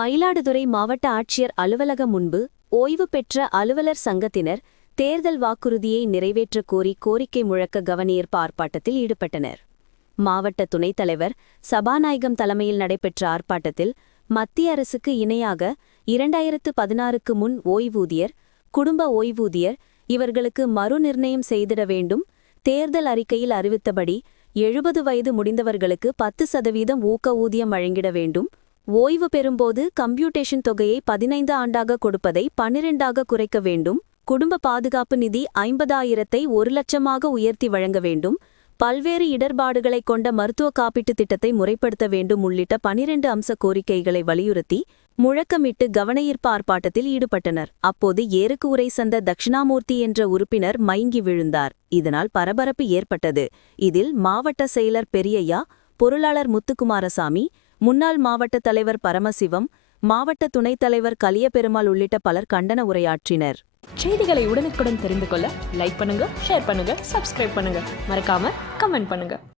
மயிலாடுதுறை மாவட்ட ஆட்சியர் அலுவலகம் முன்பு ஓய்வு பெற்ற அலுவலர் சங்கத்தினர் தேர்தல் வாக்குறுதியை நிறைவேற்றக் கோரி கோரிக்கை முழக்க கவனியீர்ப்பு ஆர்ப்பாட்டத்தில் ஈடுபட்டனர். மாவட்ட துணைத் தலைவர் சபாநாயகம் தலைமையில் நடைபெற்ற ஆர்ப்பாட்டத்தில் மத்திய அரசுக்கு இணையாக இரண்டாயிரத்து பதினாறுக்கு முன் ஓய்வூதியர் குடும்ப ஓய்வூதியர் இவர்களுக்கு மறுநிர்ணயம் செய்திட வேண்டும். தேர்தல் அறிக்கையில் அறிவித்தபடி எழுபது வயது முடிந்தவர்களுக்கு பத்து சதவீதம் ஊக்க ஊதியம் வழங்கிட வேண்டும். ஓய்வு பெறும்போது கம்ப்யூட்டேஷன் தொகையை பதினைந்து ஆண்டாக கொடுப்பதை பன்னிரெண்டாக குறைக்க வேண்டும். குடும்ப பாதுகாப்பு நிதி ஐம்பதாயிரத்தை ஒரு லட்சமாக உயர்த்தி வழங்க வேண்டும். பல்வேறு இடர்பாடுகளைக் கொண்ட மருத்துவ காப்பீட்டுத் திட்டத்தை முறைப்படுத்த வேண்டும் உள்ளிட்ட பனிரெண்டு அம்ச கோரிக்கைகளை வலியுறுத்தி முழக்கமிட்டு கவனஈர்ப்பு ஆர்ப்பாட்டத்தில் ஈடுபட்டனர். அப்போது ஏருக்கு உரை சந்த தட்சிணாமூர்த்தி என்ற உறுப்பினர் மயங்கி விழுந்தார். இதனால் பரபரப்பு ஏற்பட்டது. இதில் மாவட்ட செயலர் பெரியய்யா பொருளாளர் முத்துக்குமாரசாமி முன்னாள் மாவட்ட தலைவர் பரமசிவம் மாவட்ட துணைத் தலைவர் கலியபெருமாள் உள்ளிட்ட பலர் கண்டன உரையாற்றினர். செய்திகளை உடனுக்குடன் தெரிந்து கொள்ள லைக் பண்ணுங்க ஷேர் பண்ணுங்க சப்ஸ்கிரைப் பண்ணுங்க. மறக்காம கமெண்ட் பண்ணுங்க.